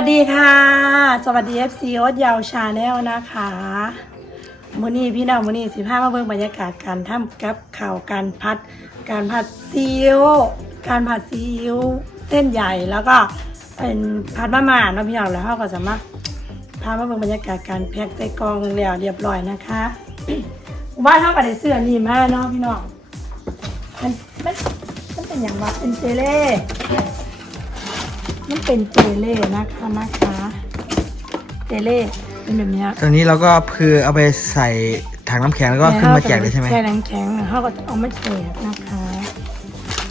วัสดีค่ะ สวัสดี FC โอ๊ตยาวชาแนลนะคะมื้อนี้พี่น้องมื้อนี้สิพามาเบิ่งบรรยากาศการทำกับข่าวการพัด การผัดซีอิ๊วการผัดซีอิ๊วเส้นใหญ่แล้วก็เป็นผัดมะม่าเนาะพี่น้องแล้วเราก็จะมารถพามาเบิ่งบรรยากาศการแพ็คใส่กล่องแล้วเรียบร้อยนะคะว่าเท่ากับได้เสื้อนี่มาเนาะพี่น้องมันมันมันเป็นอย่างว่าเป็นเจเล่ มันเป็นเจเล่นะคะนะคะเจเล่เป็นแบบเนี้ยตอนนี้เราก็คือเอาไปใส่ถังน้ำแข็งแล้วก็ขึ้นมาแจกเลยใช่ไหมแช่น้ำแข็งเขาก็จะเอามาแจกนะคะ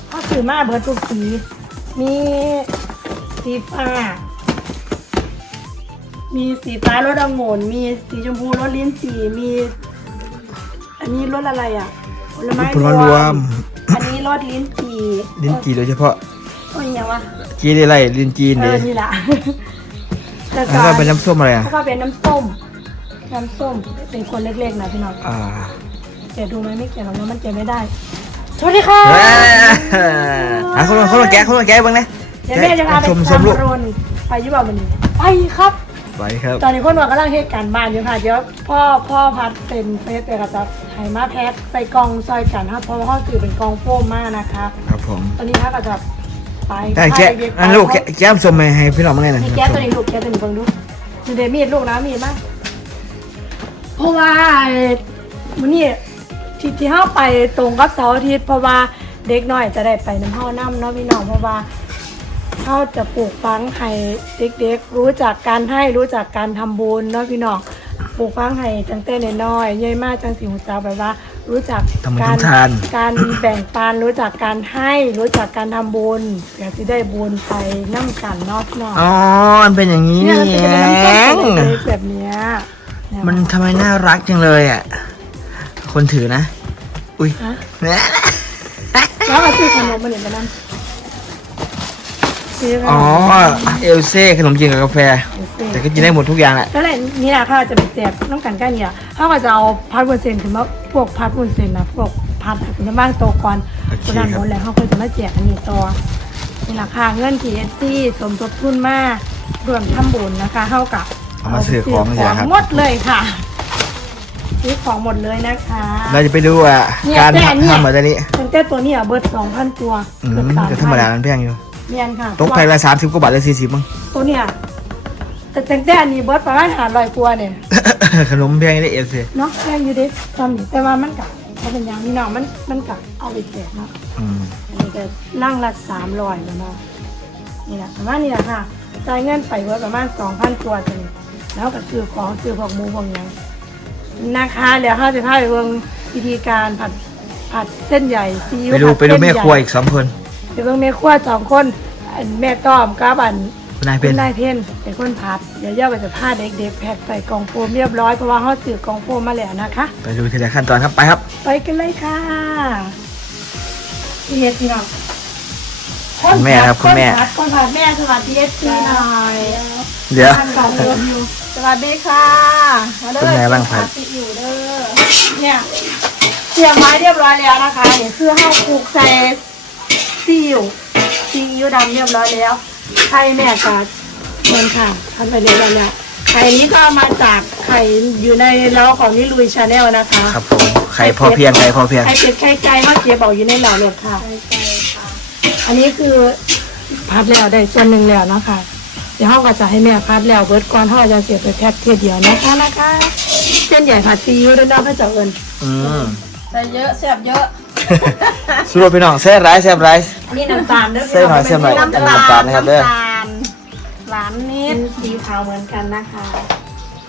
เขาถือมาเบิร์ดทุกสี มีสีฟ้า มีสีฟ้ารสองุ่นมีสีชมพูรสลิ้นจี่มี อันนี้รสอะไรอะผลไม้ผลไม้รวม อันนี้รสลิ้นจี่ลิ้นจีโดยเฉพาะ โอ้ยยังวะจีนอะไรลิ้นจีนเอดีอนี่แหละแต่แล้วก็เป็นน้ำส้มอะไรอะแล้วก็เป็นน้ำส้ม น้ำส้ม เป็นคนเล็กๆนะพี่น้องอ่าเกะดูไหมไม่เกะหรอกนะมันเกะไม่ได้สวัสดีค่ะเอ้ยอะคนละคนละแกะคนละแกะบ้างนะเดี๋ยวแม่จะพาไปชมชมลูกทำรนไปอยี่บ่าวันนี้ไปครับ ไปครับ ตอนนี้คนว่ากำลังเหตุการณ์บ้านอยู่ค่ะเดี๋ยวพ่อพ่อพัดเป็นเฟสแต่ก็จะไถมาแพ็คใส่กล่องซอยกันครับเพราะว่าเขาสื่อเป็นกล่องโฟมมากนะคะ ครับผม ตอนนี้ถ้าก็จะ ไปได้แกะพาเด็กๆไปอันลูกแกะแก้มส้มมาให้พี่น้องบ้างไงนะนี่แก้ตัวนี้ลูกแก้ตัวนี้เบิ่งดูดูเดมีดลูกนะมีดมั้ยเพราะว่าไอ้มื้อนี้ที่ที่เฮาไปตรงกับเสาร์อาทิตย์เพราะว่าเด็กน้อยจะได้ไปน้ำเฮานํเนาะพี่น้องเพราะว่าเฮาจะปลูกฝังให้เด็กๆ รู้จักการให้รู้จักการทำบุญเนาะพี่น้องปลูกฝังให้ตั้งแต่น้อยๆใหญ่มากจังสิหูจักแบบว่า รู้จักทำบุญการทำทาน การแบ่งปันรู้จักการให้รู้จักการทำบุญเดี๋ยวจะได้บุญไปน้ำกันเนอกเนาะอ๋อ มันเป็นอย่างนี้เนี่ยนี่มันจะเอเป็นน้ำส้มงเล็กๆแบบเนี้ยเนี่ยมันทำไมน่ารักจังเลยอะ คนถือนะ อุ้ยฮะเนี่ยแล้วเอาซื้อขนมมาหนึ่งไปนั่นซื้อขนมอ๋อ เอลเซ่ขนมจีนกับกาแฟ แต่ก็กินได้หมดทุกอย่างแหละก็เลยนี่แหละค่ะจะไปแจกน้ำกันใกล้เนี่ยเขาก็จะเอาพัดวุ้นเส้นถึงว่าพวกพัดวุ้นเส้นนะพวกพัดถึงจะบ้างโตวก่อนโอเคคนนั้นคหรับมดแล้วเขาก็จะมาแจกอันนี้ต่อนี่แหละค่ะเงินทีเอสซี่สมทบทุนมากรวมทำบุญนะคะเท่ากับเอามาซื้อของเลยครับหมดเลยค่ะซื้อของหมดเลยนะคะ เราจะไปดูอะเนี่ยการแต่เนี่ยทำแบบนี้ตั้งแต่ตัวนี้อะเบิร์ดสองพันตัวอืมเกือบสามแต่ธรรมดามันแพงอยู่เมียนค่ะตกแพงละสามสิบกว่าบาทละสี่สิบมั้งตัวเนี้ย แต่ตั้งแต่อันนี้เบิร์ดประมาณหาร้อยกว่าเนี่ยขนมแพงได้เอลเซ่เนาะแพงอยู่เดิตอนนี้แต่ว่ามันกับเขาเป็นอย่างนี้เนาะมันมันกับเอาไปแจกเนาะอืมอันนี้ก็ร่างละสามร้อยแล้วเนาะนี่แหละประมาณนี้แหละค่ะจ่ายเงินไปเบิร์ดประมาณสองพันตัวจนแล้วก็ซื้อของซื้อพวกหมูพวกหยังนะคะเดี๋ยวเขาจะพาไปเบิ่งวิธีการผัดผัดเส้นใหญ่ซีอิ๊วไปดูผัไปดูเส้นแม่ใหญ่ ครัวอีกสองคนไปเบิ่งแม่ครัวสองคนอันแม่ต้อมกับอันคุณ นายเป็คุนณนายเพ่นเป็นคนพัดเดี๋ยวย่าไปจะพาเด็กๆแพ็คใส่กล่องโฟมเรียบร้อยเพราะว่าเขาสื่อกล่องโฟมมาแล้วนะคะ ไปดูทีละขั้นตอนครับไปครับ ไปกันเลยค่ะพี่เฮ็ดพี่น้องคุณแม่ครับคุณแม่นผัดคนผัดแม่สวัสดีเอฟซีหน่อยเดี๋ยว ท่านของเดิมอยู่สวัสดีค่ะมาเด้อเป็นไงบ้างผัด ติอยู่เด้อเนี่ยเตรียมไว้เรียบร้อยแล้วนะคะเดี๋ยวคือห้าคลุกใส่ซีอิ๊วซีอิ๊วดำเรียบร้อยแล้ว ไข่แม่กาดเงินค่ะทำไปเรียบร้อยแล้วไข่นี้ก็มาจากไข่อยู่ในเล้าของนิลุยชาแนลนะคะครับผมไข่พอเพียงไข่พอเพียงไข่เป็ดไข่ไก่ว่าเจ๊บอกอยู่ในเหล่าเลยค่ะ อันนี้คือพัดแล้วได้ส่วนหนึ่งแล้วเนาะคะเดี๋ยวห้องก็จะให้แม่พัดแล้วเบิร์ดก่อนห้องจะเสียไปแพ็คเทียเดียวนะคะนะคะเส้นใหญ่ผัดซีอิ๊วด้วยเนาะพระเจ้าเอิญอืมใส่เยอะแซ่บเยอะ สรุปพี่น้องแซ่บไรแซ่บไรอัน นี้น้ำตาลด้วยเส้นหน่อยเส้นหน่อยน้ำอันตานี้ลน้ำตาลนะครับเด้อน้ำตาลหวานนิเป็ดนสีขาวเหมือนกันนะคะ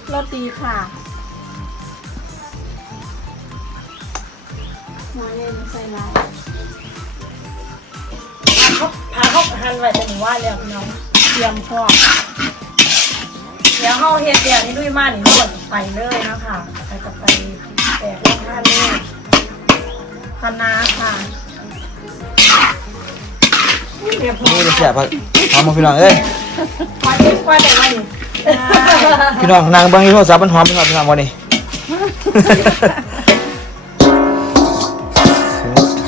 โรตีค่ะมาเล่นใส่ลายเขาพาเขาหั่นไว้แต่หนูว่าแล้วพี่น้องเตรียมพร้อมเดี๋ยวเขาเฮ็ดเดี๋ยวนี้ด้วยมากนี่เขาก็ไปเลยนะคะไปกับไปแตกรสชาตินี่คะน้าค่ะเดี๋ยวพอ นี่จะแสบพอมาพี่น้องเอ้ยขอจิ้มก่อนได้ไหมพี่น้องนางบางทีโทรศัพท์มันหอมพี่น้องพี่น้องวันนี้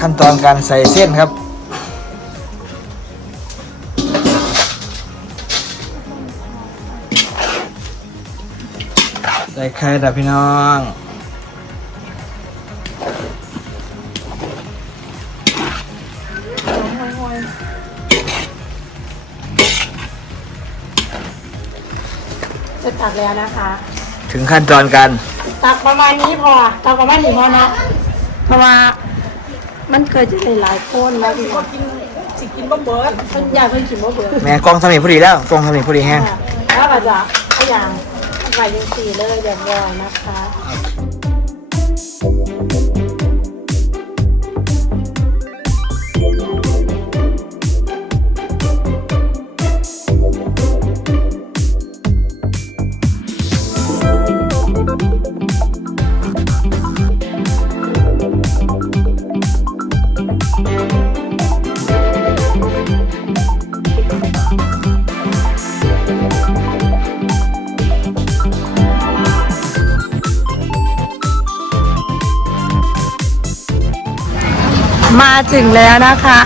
ขั้นตอนการใส่เส้นครับใส่ไข่ดับพี่น้อง ตักแล้วนะคะ ถึงขั้นตอนการตักประมาณนี้พอ ตักประมาณนี้พอนะเพราะว่ามันเคยจะได้หลายคนแล้วพี่ก็กินสิกินบ่เบิร์ดเพิ่นอยากเพิ่นกินบ่เบิร์ดแม่กล้องสมิพอดีแล้วกล้องสมิพอดีแห้งค่ะแล้วก็จะเอาอย่างใส่ยังสีเลยอย่างรอยนะคะ มาถึงแล้วนะคะ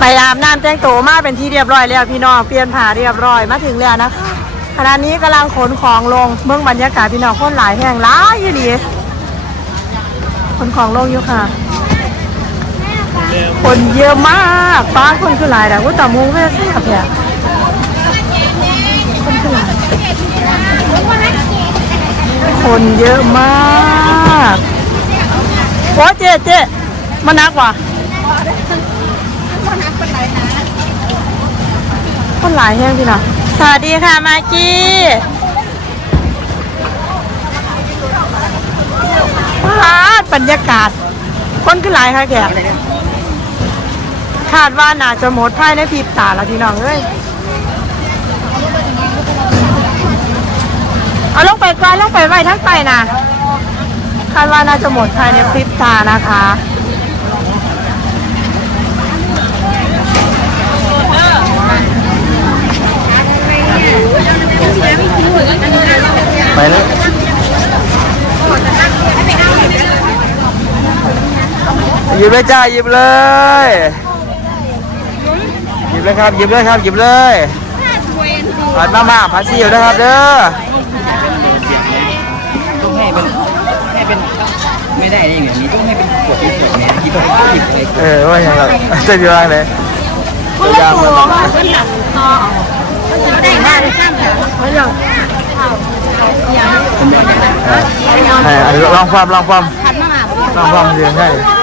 ไปอาบน้ำแจ้งโตวมาเป็นที่เรียบร้อยแล้วพี่น้องเปลี่ยนผ้าเรียบร้อยมาถึงแล้วนะคะขณะนี้กำลังขนของลงเมืองบรรยากาศพี่น้องคนหลายแห่งหลายอยู่ดีขนของลงอยู่ค่ะ คนเยอะมากฟ้าคนคือหลายแต่ว่าต่อมุ้งไม่ได้เสียบเนี่ยคนคือหลายคนเยอะมากโอ้เจ๊เจ๊มันนักว่ะ คนหลายแห้งพี่น้องสวัสดีค่ะ มากกี้พาดบรรยากาศ คนคือหลายค่ะแกคาดว่าน่าจะหมดภายในพริบตาแล้วพี่น้องเอ้ยเอาลงไปก่อนลงไปไว้ทั้งไปนะคาดว่าน่าจะหมดภายในพริบตานะคะ ไปเลยหยิบเลยจ้าหยิบเลยหยิบเลยครับหยิบเลยครับหยิบเลยผัดมาม่าผัดซีอิ๊วนะครับเด้อต้องให้เป็นให้เป็นไม่ได้ยังไงนี้ต้องให้เป็นขวดเป็นขวดเนี่ยที่ต้องหยิบเลยเออว่าอย่างไรจะอยู่อะไรเลยยางมันได้ได้ข้างเหรอให้อันนี้ ลองความลองความลองความเรียนให้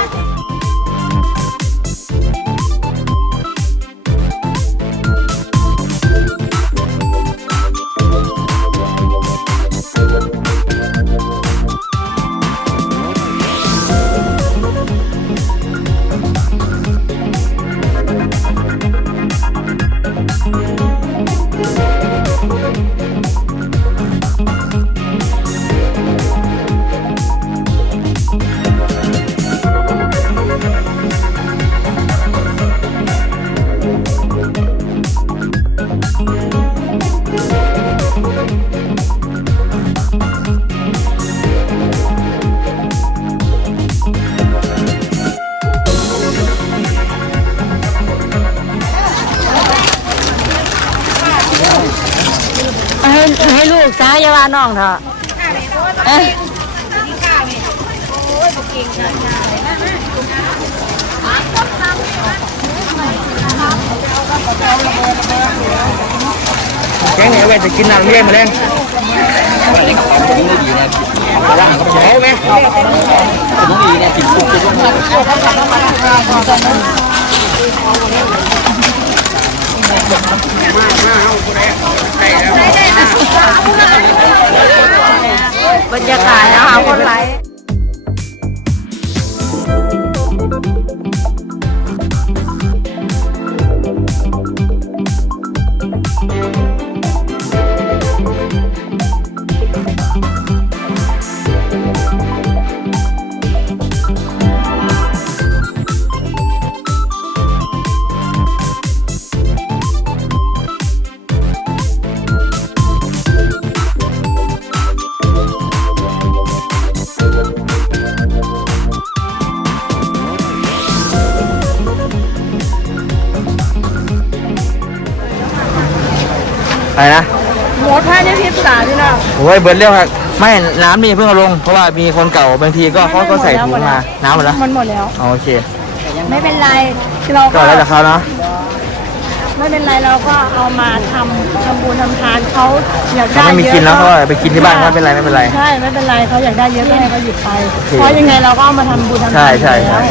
น้องเถอะเอ้ยแกงไหนเว้ยจะกินน้ำเลี้ยงมาเล่นอะไรกับของผมไม่ดีนะร่างก็ใช้ไหมผมดีเนี่ยติดคุกติดคุกบ บรรยากาศนะคะคนไหลา อะไรนะหมดภายในพริบตาพี่น้องโอ้ยเบิร์ดเร็วครับไม่น้ำนี่เพิ่งเอาลง เพราะว่ามีคนเก่าบางทีก็เขาก็ใส่ถุงมา น้ำหมดแล้ว มันหมดแล้วอ๋อโอเค ไม่เป็นไรเราก็ก็แล้วแต่เขาเนาะ ไม่เป็นไรเราก็เอามาทำทำบุญทำทานเขาอยากเขาได้ไม่มีเยอะกินแล้วก็ไปกินที่บ้านก็ไม่เป็นไรไม่เป็นไรใช่ไม่เป็นไรเขาอยากได้เยอะก็ให้เขาหยิบไป โอเคเพราะยังไงเราก็เอามาทำบุญทำทานใช่ใช่อยู่แล้ว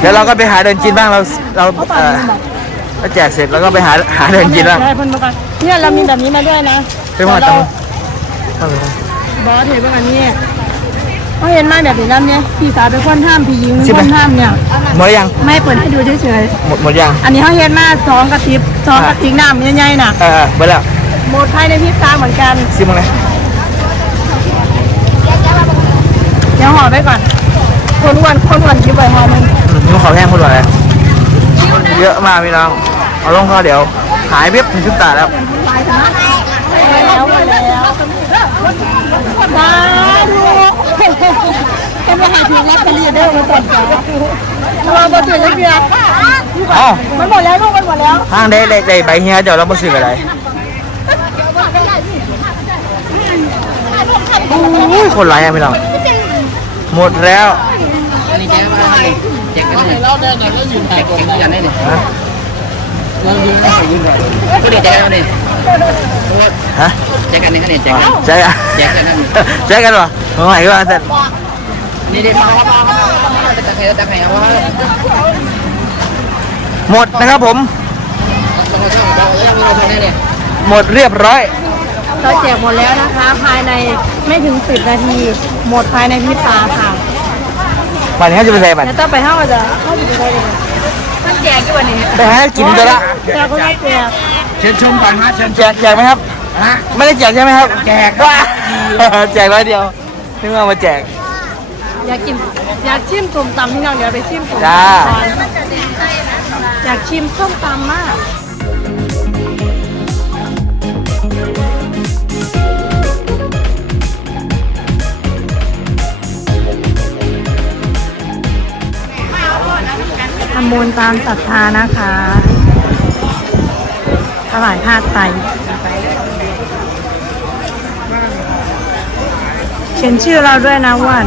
เดี๋ยวเราก็ไปหาเดินกินบ้างเราเราเขาตอนเอ่อนี้บอกเราแจกเสร็จแล้วก็ไปหาหาเดินกินบ้างใช่เพิ่นบอกว่าเนี่ยเรามีแบบนี้มาด้วยนะเป็นว่าเราจังบอสเห็นว่าอันนี้เขาเห็นมาแบบนี้แล้วเนี่ยพี่สาวเป็นคนห้ามพี่หญิงเป็นคนห้ามเนี่ยหมดหรือยังไม่เปิดให้ดูเฉยหมดหมดยังๆอันนี้เขาเห็นมาสองกระติบสองกระติกน้ำใหญ่ๆน่ะเออเออหมดแล้วหมดภายในพริบตาเหมือนกัน ซิมมั้งเลยเดี๋ยวห่อไว้ก่อน คนอ้วนคนอ้วนคิดไว้ห่อหนึงอืมขอแห้งคนหน่อยเลยเยอะมากพี่น้อง เอาลงเขาเดี๋ยว หายเว็บถึงชุดตาแล้วไปแล้วไปแล้วสาธุเป็นว่าหาถึงรับไปเรียนได้มาสอนสาเราบอสื่อยังเดียวอ๋อมันหมดแล้วลูกมันหมดแล้วห้างได้ได้ได้ใบเฮียเดี๋ยวเรามาซื้ออะไรอุ้ยคนไรอะพี่น้องหมดแล้วอันนี้แจ๊มา แจ๊กันเลยเราเดินหน่อยก็ยืนแจ๊กกันได้เนี่ยฮะเรายืนได้ยืนก่อนก็ดีแจ๊กันเลยฮะแจ๊กันนี่เขาเนี่ยแจ๊กันใช่กันแจ๊กันนั่นใช่กันวะมาใหม่ก็มาเสร็จนี่เด็กมาครับมาครับจะใครจะใครเอาว่าหมดนะครับผมหมดเรียบร้อยเราแจกหมดแล้วนะคะ ภายในไม่ถึงสิบนาที หมดภายในพริบตาค่ะ วันนี้เขาจะไปใส่บัตรแล้วต่อไปห้าจะเข้าไปดูได้เลยมันแจกกี่วันนี้ไปหากินตัวละแจกก็ไม่แจกเชิญชมก่อนฮะเชิญแจกแจกไหมครับ ฮะ ไม่ได้แจกใช่ไหมครับแจกว่าแจกร้อยเดียวนึกว่ามาแจก อยากกินอยากชิมส้มตำที่น้องเดี๋ยวไปชิมส้มจ้าตำก่อนอยากชิมส้มตำมากำบุญตามศรัทธานะคะถวายธาตุไตเขียนชื่อเราด้วยนะวัน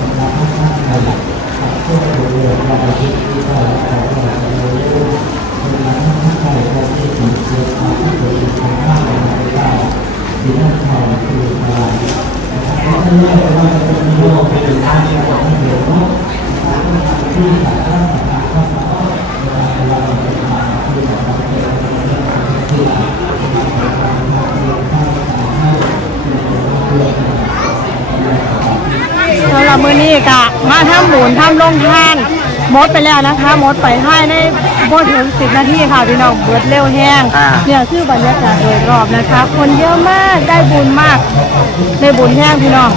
ำหรับมื้อนี้กะมาทำหมุนทำลงทานหมดไปแล้วนะคะหมดไปให้ในบ่ถึง10นาทีค่ะพี่น้องเบิดเร็วแห้งอ่าเนี่ยคือบรรยากาศโดยรอบนะคะ คนเยอะมากได้บุญมากได้บุญแห้งพี่น้อง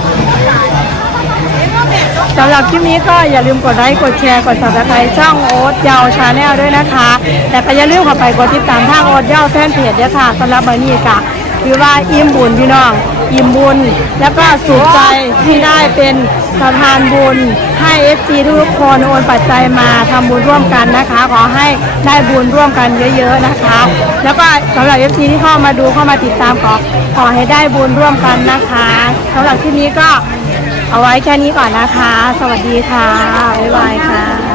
สำหรับคลิปนี้ก็อย่าลืมกดไลค์กดแชร์กด subscribe ช่องโอ๊ตยาวชาแนลด้วยนะคะ แต่ก็อย่าลืมเข้าไปกดติดตามทางโอ๊ตยาวแฟนเพจด้วยค่ะสำหรับมื้อนี้กะคือว่าอิ่มบุญพี่น้อง อิ่มบุญ แล้วก็สุขใจที่ได้เป็นสะพานบุญ ให้เอฟซีทุกคนโอนปัจจัยมาทำบุญร่วมกันนะคะ ขอให้ได้บุญร่วมกันเยอะๆนะคะ แล้วก็สำหรับเอฟซีที่เข้ามาดูเข้ามาติดตามขอขอให้ได้บุญร่วมกันนะคะสำหรับที่นี้ก็เอาไว้แค่นี้ก่อนนะคะ สวัสดีค่ะบ๊ายบายค่ะ